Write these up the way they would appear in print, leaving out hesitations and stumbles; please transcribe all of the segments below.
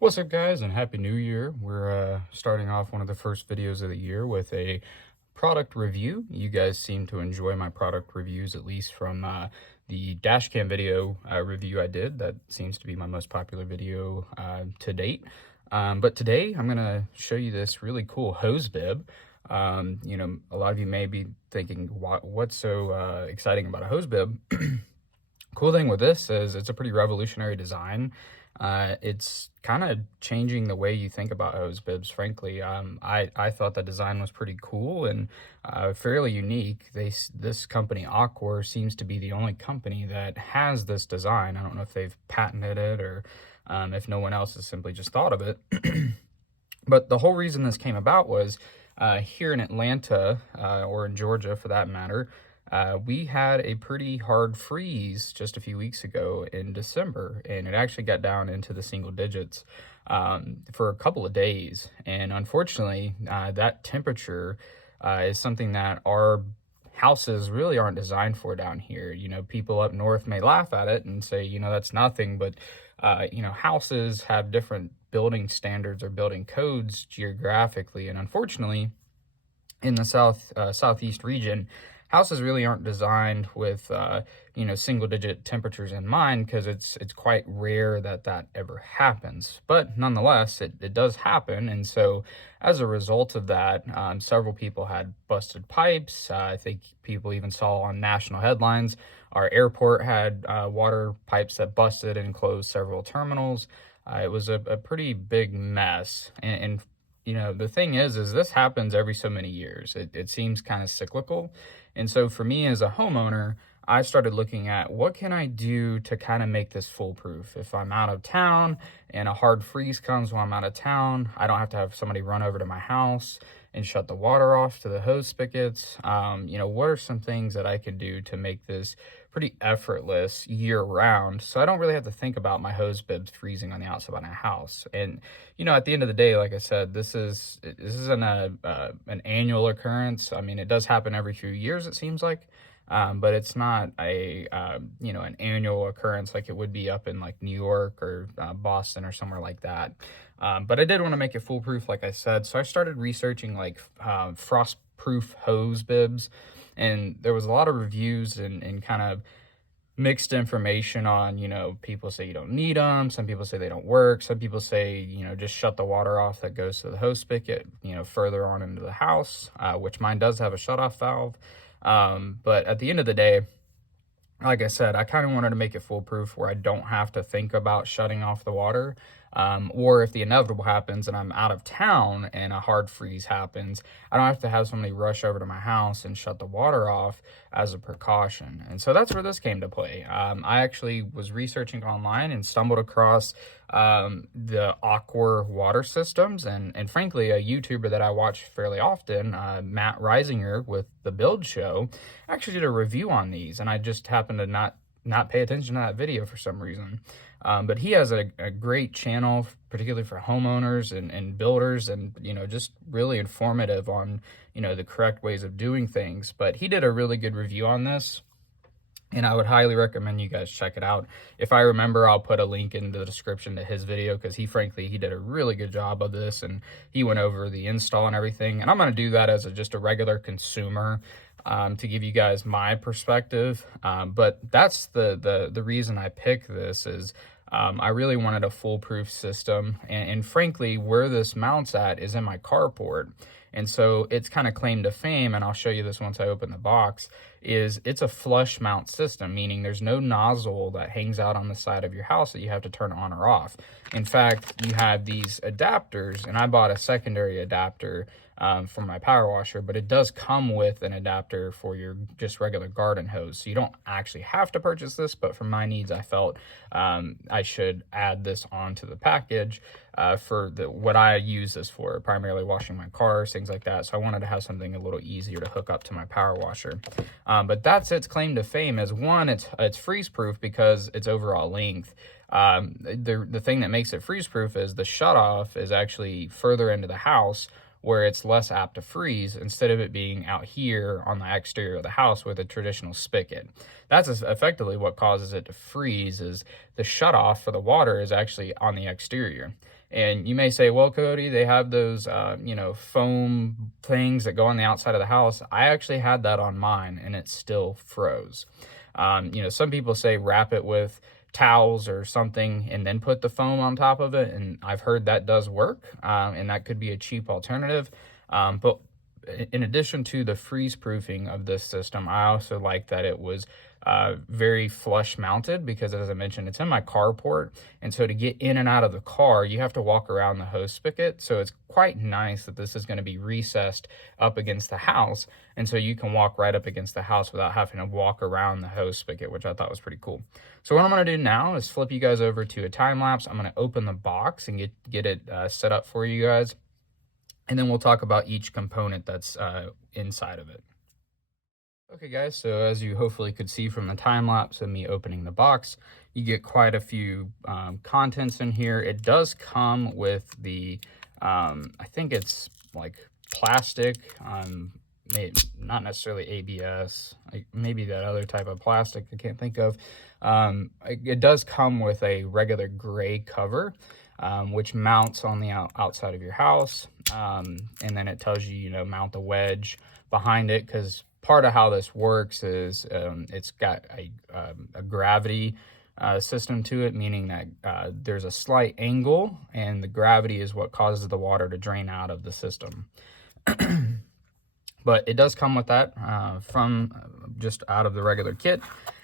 What's up, guys, and Happy New Year. We're starting off one of the first videos of the year with a product review. You guys seem to enjoy my product reviews, at least from the dash cam video review I did. That seems to be my most popular video to date. But today I'm going to show you this really cool hose bib. A lot of you may be thinking, what's so exciting about a hose bib? Cool thing with this is it's a pretty revolutionary design. It's kind of changing the way you think about hose bibs, frankly. I thought the design was pretty cool and fairly unique. This company, Aquor, seems to be the only company that has this design. I don't know if they've patented it or if no one else has simply just thought of it. But the whole reason this came about was here in Atlanta, or in Georgia for that matter, we had a pretty hard freeze just a few weeks ago in December, and it actually got down into the single digits for a couple of days. And unfortunately, that temperature is something that our houses really aren't designed for down here. People up north may laugh at it and say, that's nothing, but houses have different building standards or building codes geographically, and unfortunately, in the southeast region, houses really aren't designed with single digit temperatures in mind, because it's quite rare that ever happens. But nonetheless, it does happen. And so as a result of that, several people had busted pipes. I think people even saw on national headlines our airport had water pipes that busted and closed several terminals. It was a pretty big mess. And the thing is this happens every so many years. It seems kind of cyclical. And so for me as a homeowner, I started looking at what can I do to kind of make this foolproof. If I'm out of town and a hard freeze comes while I'm out of town, I don't have to have somebody run over to my house and shut the water off to the hose spigots. What are some things that I could do to make this pretty effortless year round, so I don't really have to think about my hose bibs freezing on the outside of my house? And at the end of the day, like I said, this isn't an annual occurrence. I mean, it does happen every few years, it seems like. But it's not an annual occurrence like it would be up in like New York or Boston or somewhere like that. But I did want to make it foolproof, like I said. So I started researching like frost-proof hose bibs, and there was a lot of reviews and kind of mixed information on, people say you don't need them. Some people say they don't work. Some people say, just shut the water off that goes to the hose spigot, further on into the house, which mine does have a shutoff valve. But at the end of the day, like I said, I kind of wanted to make it foolproof where I don't have to think about shutting off the water. Or if the inevitable happens and I'm out of town and a hard freeze happens, I don't have to have somebody rush over to my house and shut the water off as a precaution. And so that's where this came to play. I actually was researching online and stumbled across the Aquor water systems, and frankly, a YouTuber that I watch fairly often, Matt Risinger with The Build Show, actually did a review on these, and I just happened to not pay attention to that video for some reason. But he has a great channel, particularly for homeowners and builders, and just really informative on the correct ways of doing things. But he did a really good review on this, and I would highly recommend you guys check it out. If I remember, I'll put a link in the description to his video, because he did a really good job of this, and he went over the install and everything. And I'm going to do that as just a regular consumer, to give you guys my perspective. But that's the reason I picked this is I really wanted a foolproof system. And frankly, where this mounts at is in my carport. And so it's kind of claim to fame, and I'll show you this once I open the box, is it's a flush mount system, meaning there's no nozzle that hangs out on the side of your house that you have to turn on or off. In fact, you have these adapters, and I bought a secondary adapter for my power washer, but it does come with an adapter for your just regular garden hose. So you don't actually have to purchase this, but for my needs, I felt I should add this onto the package for what I use this for, primarily washing my cars, things like that. So I wanted to have something a little easier to hook up to my power washer. But that's its claim to fame, is one, it's freeze proof because its overall length. The thing that makes it freeze proof is the shutoff is actually further into the house, where it's less apt to freeze, instead of it being out here on the exterior of the house with a traditional spigot. That's effectively what causes it to freeze, is the shutoff for the water is actually on the exterior. And you may say, well, Cody, they have those, you know, foam things that go on the outside of the house. I actually had that on mine and it still froze. You know, some people say wrap it with towels or something and then put the foam on top of it. And I've heard that does work, and that could be a cheap alternative. But in addition to the freeze proofing of this system, I also like that it was very flush mounted, because as I mentioned, it's in my carport, and so to get in and out of the car you have to walk around the hose spigot. So it's quite nice that this is going to be recessed up against the house, and so you can walk right up against the house without having to walk around the hose spigot, which I thought was pretty cool. So what I'm going to do now is flip you guys over to a time lapse. I'm going to open the box and get it set up for you guys, and then we'll talk about each component that's inside of it. Okay guys, so as you hopefully could see from the time lapse of me opening the box, you get quite a few contents in here. It does come with the, I think it's like plastic, not necessarily ABS, like maybe that other type of plastic I can't think of. It does come with a regular gray cover, which mounts on the outside of your house, and then it tells you, you know, mount the wedge behind it, because part of how this works is it's got a gravity system to it, meaning that there's a slight angle, and the gravity is what causes the water to drain out of the system. But it does come with that from just out of the regular kit.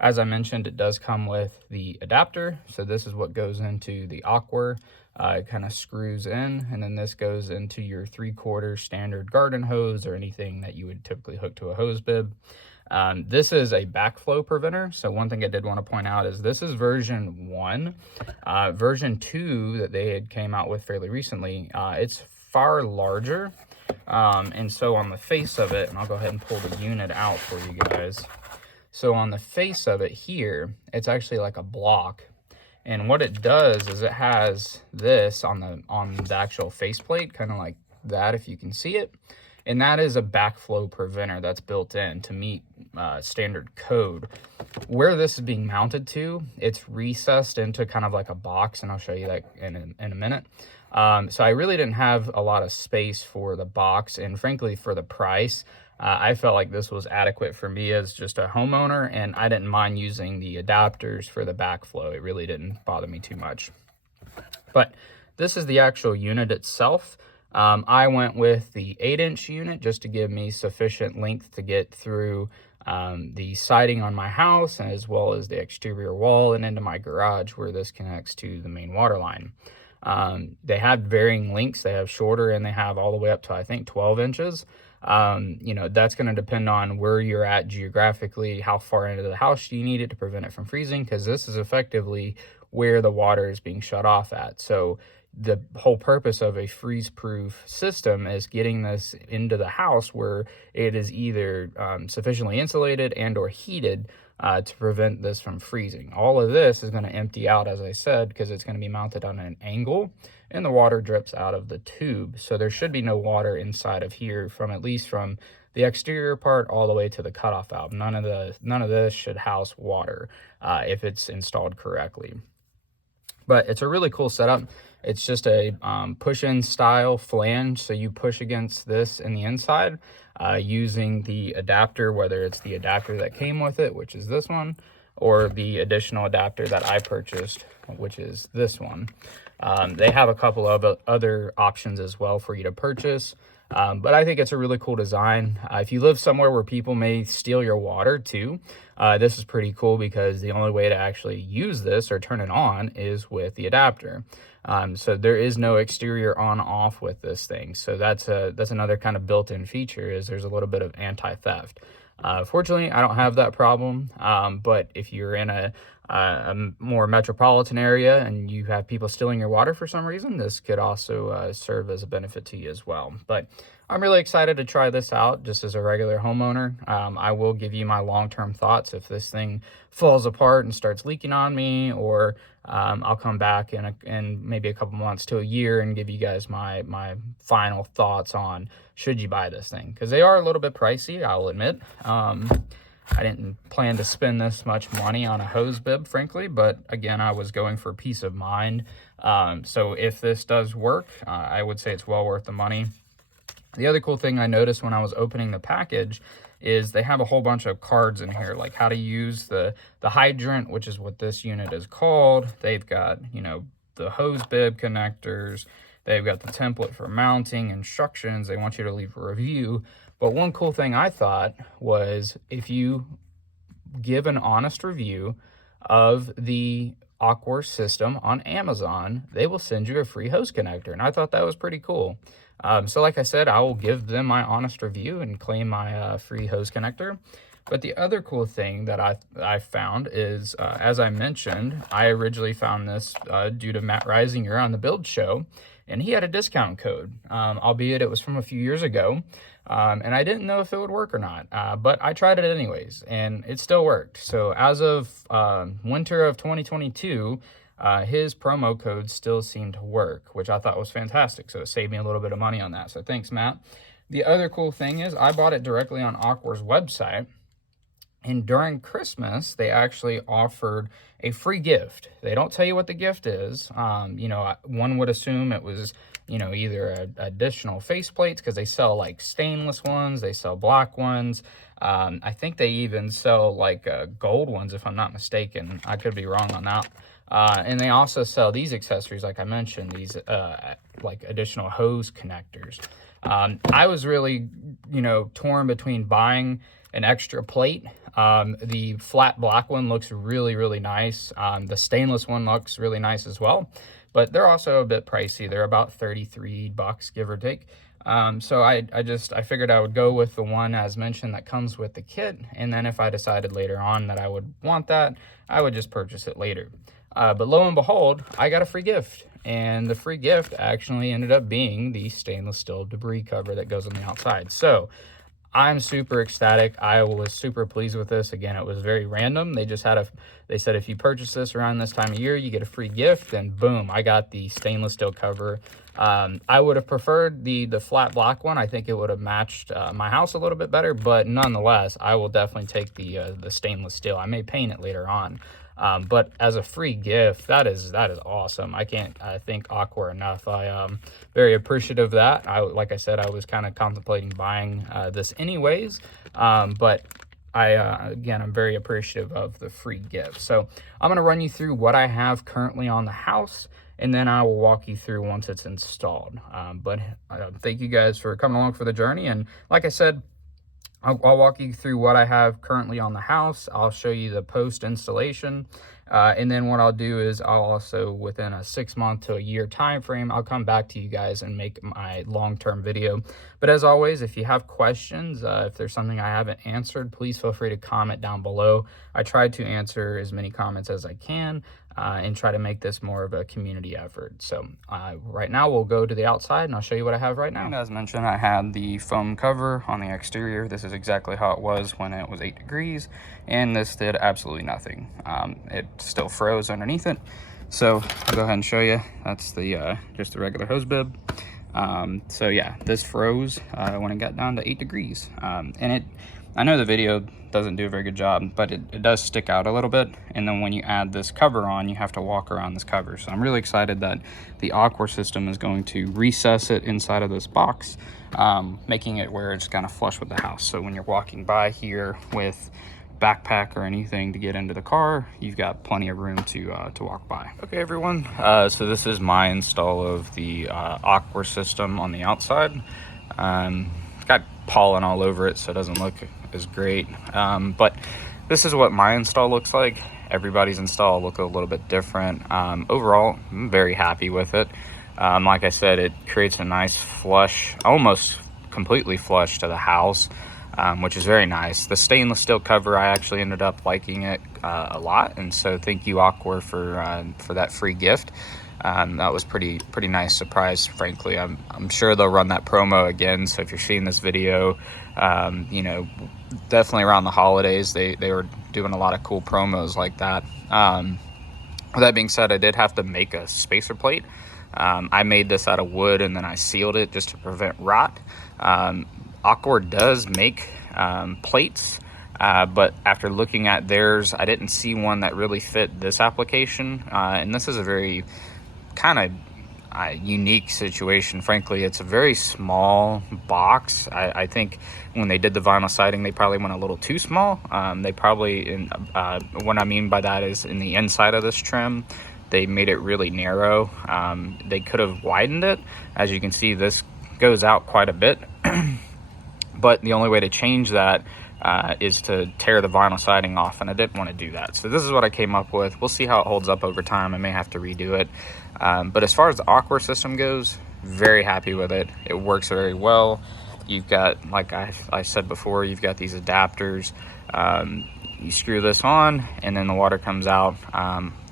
As I mentioned, it does come with the adapter. So this is what goes into the Aquor. It kind of screws in, and then this goes into your 3/4 standard garden hose or anything that you would typically hook to a hose bib. This is a backflow preventer. So one thing I did want to point out is this is version 1. Version 2 that they had came out with fairly recently, it's far larger. And so on the face of it, and I'll go ahead and pull the unit out for you guys. So on the face of it here, it's actually like a block. And what it does is it has this on the actual faceplate, kind of like that, if you can see it. And that is a backflow preventer that's built in to meet standard code. Where this is being mounted to, it's recessed into kind of like a box, and I'll show you that in a minute. So I really didn't have a lot of space for the box, and frankly, for the price, I felt like this was adequate for me as just a homeowner, and I didn't mind using the adapters for the backflow. It really didn't bother me too much. But this is the actual unit itself. I went with the 8-inch unit just to give me sufficient length to get through the siding on my house, as well as the exterior wall and into my garage where this connects to the main water line. They have varying lengths. They have shorter, and they have all the way up to, I think, 12 inches. You know, that's going to depend on where you're at geographically, how far into the house you need it to prevent it from freezing, because this is effectively where the water is being shut off at. So the whole purpose of a freeze-proof system is getting this into the house where it is either sufficiently insulated and or heated to prevent this from freezing. All of this is going to empty out, as I said, because it's going to be mounted on an angle, and the water drips out of the tube. So there should be no water inside of here, from at least from the exterior part all the way to the cutoff valve. None of this should house water if it's installed correctly. But it's a really cool setup. It's just a push-in style flange, so you push against this in the inside using the adapter, whether it's the adapter that came with it, which is this one, or the additional adapter that I purchased, which is this one. They have a couple of other options as well for you to purchase, but I think it's a really cool design. If you live somewhere where people may steal your water too, this is pretty cool, because the only way to actually use this or turn it on is with the adapter. So there is no exterior on-off with this thing. So that's another kind of built-in feature, is there's a little bit of anti-theft. Fortunately, I don't have that problem, but if you're in a more metropolitan area and you have people stealing your water for some reason, this could also serve as a benefit to you as well. But I'm really excited to try this out just as a regular homeowner. I will give you my long-term thoughts if this thing falls apart and starts leaking on me, or I'll come back in maybe a couple months to a year and give you guys my final thoughts on should you buy this thing, because they are a little bit pricey, I'll admit. I didn't plan to spend this much money on a hose bib, frankly, but again, I was going for peace of mind. So if this does work, I would say it's well worth the money. The other cool thing I noticed when I was opening the package is they have a whole bunch of cards in here, like how to use the hydrant, which is what this unit is called. They've got, you know, the hose bib connectors. They've got the template for mounting, instructions. They want you to leave a review. But one cool thing I thought was if you give an honest review of the Aquor system on Amazon, they will send you a free hose connector. And I thought that was pretty cool. So like I said, I will give them my honest review and claim my free hose connector. But the other cool thing that I found is, as I mentioned, I originally found this due to Matt Reisinger on the Build Show, and he had a discount code, albeit it was from a few years ago, and I didn't know if it would work or not, but I tried it anyways, and it still worked. So as of winter of 2022, his promo code still seemed to work, which I thought was fantastic. So it saved me a little bit of money on that. So thanks, Matt. The other cool thing is I bought it directly on Aquor's website. And during Christmas, they actually offered a free gift. They don't tell you what the gift is. You know, one would assume it was, you know, either additional faceplates, because they sell like stainless ones, they sell black ones. I think they even sell like gold ones, if I'm not mistaken. I could be wrong on that. And they also sell these accessories, like I mentioned, these like additional hose connectors. I was really, you know, torn between buying an extra plate. The flat black one looks really, really nice. The stainless one looks really nice as well, but they're also a bit pricey. They're about $33, give or take. So I figured I would go with the one, as mentioned, that comes with the kit. And then if I decided later on that I would want that, I would just purchase it later. But lo and behold, I got a free gift. And the free gift actually ended up being the stainless steel debris cover that goes on the outside. So I'm super ecstatic. I was super pleased with this. Again, it was very random. They just had they said if you purchase this around this time of year, you get a free gift, and boom, I got the stainless steel cover. I would have preferred the flat black one. I think it would have matched my house a little bit better, but nonetheless, I will definitely take the stainless steel. I may paint it later on. But as a free gift, that is awesome. I can't thank Aquor enough. I'm very appreciative of that. Like I said, I was kind of contemplating buying this anyways, but again, I'm very appreciative of the free gift. So I'm going to run you through what I have currently on the house, and then I will walk you through once it's installed. But thank you guys for coming along for the journey. And like I said, I'll walk you through what I have currently on the house. I'll show you the post installation. And then what I'll do is I'll also, within a 6 month to a year time frame, I'll come back to you guys and make my long-term video. But as always, if you have questions, if there's something I haven't answered, please feel free to comment down below. I try to answer as many comments as I can and try to make this more of a community effort. So right now we'll go to the outside and I'll show you what I have right now. And as mentioned, I had the foam cover on the exterior. This is exactly how it was when it was 8 degrees, and this did absolutely nothing. It still froze underneath it. So I'll go ahead and show you. That's the just the regular hose bib. So yeah, this froze when it got down to 8 degrees. And I know the video doesn't do a very good job, but it does stick out a little bit. And then when you add this cover on, you have to walk around this cover. So I'm really excited that the Aquor system is going to recess it inside of this box, making it where it's kind of flush with the house. So when you're walking by here with backpack or anything to get into the car, you've got plenty of room to walk by. Okay, everyone, so this is my install of the Aquor system on the outside. It's got pollen all over it, so it doesn't look as great, but this is what my install looks like. Everybody's install will look a little bit different. Overall, I'm very happy with it. Like I said, it creates a nice flush, almost completely flush to the house, which is very nice. The stainless steel cover, I actually ended up liking it a lot, and so thank you, Aquor, for that free gift. That was pretty nice surprise, frankly. I'm sure they'll run that promo again, so if you're seeing this video, you know, definitely around the holidays, they were doing a lot of cool promos like that. With that being said, I did have to make a spacer plate. I made this out of wood, and then I sealed it just to prevent rot. Aquor does make plates. but after looking at theirs, I didn't see one that really fit this application. And this is a very kind of unique situation. Frankly, it's a very small box. I think when they did the vinyl siding, they probably went a little too small. They probably, what I mean by that is in the inside of this trim, they made it really narrow. They could have widened it. As you can see, this goes out quite a bit. But the only way to change that is to tear the vinyl siding off, and I didn't want to do that. So this is what I came up with. We'll see how it holds up over time. I may have to redo it. But as far as the Aquor system goes, very happy with it. It works very well. You've got, like I said before, you've got these adapters. You screw this on, and then the water comes out.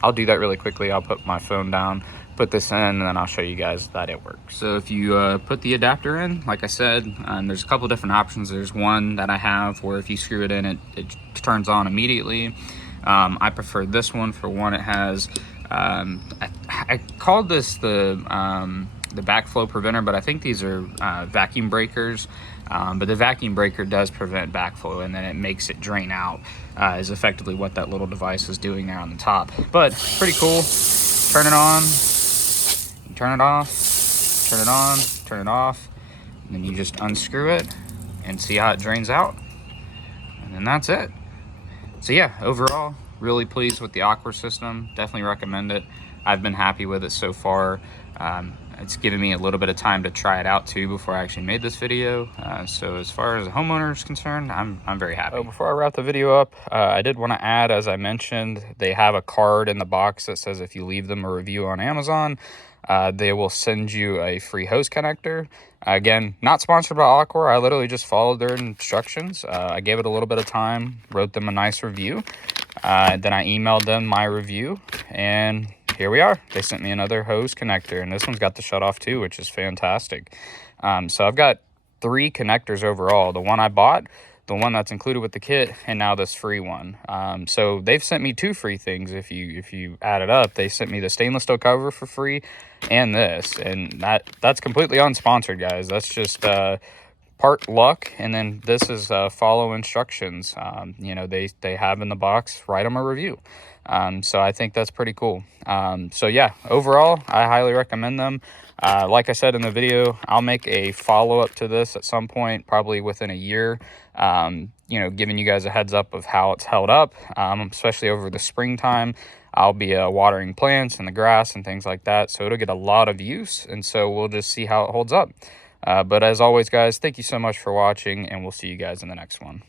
I'll do that really quickly. I'll put my phone down, put this in, and then I'll show you guys that it works. So if you put the adapter in, like I said, there's a couple different options. There's one that I have where if you screw it in, it turns on immediately. I prefer this one. For one, it has I called this the backflow preventer, but I think these are vacuum breakers. But the vacuum breaker does prevent backflow, and then it makes it drain out, is effectively what that little device is doing there on the top. But pretty cool. Turn it on, turn it off, turn it on, turn it off, and then you just unscrew it and see how it drains out, and then that's it. So yeah, overall, really pleased with the Aquor system. Definitely recommend it. I've been happy with it so far. It's given me a little bit of time to try it out too before I actually made this video. So as far as the homeowner is concerned, I'm very happy. Before I wrap the video up, I did want to add, as I mentioned, they have a card in the box that says if you leave them a review on Amazon, they will send you a free hose connector. Again, not sponsored by Aquor. I literally just followed their instructions. I gave it a little bit of time, wrote them a nice review. Then I emailed them my review, and here we are. They sent me another hose connector, and this one's got the shut off too, which is fantastic. So I've got 3 connectors overall. The one I bought, the one that's included with the kit, and now this free one. So they've sent me 2 free things. If you add it up, they sent me the stainless steel cover for free and this, and that's completely unsponsored, guys. That's just part luck, and then this is follow instructions. You know, they have in the box, write them a review. So I think that's pretty cool. So yeah, overall, I highly recommend them. Like I said in the video, I'll make a follow-up to this at some point, probably within a year, you know, giving you guys a heads up of how it's held up, especially over the springtime. I'll be watering plants and the grass and things like that, so it'll get a lot of use, and so we'll just see how it holds up. But as always, guys, thank you so much for watching, and we'll see you guys in the next one.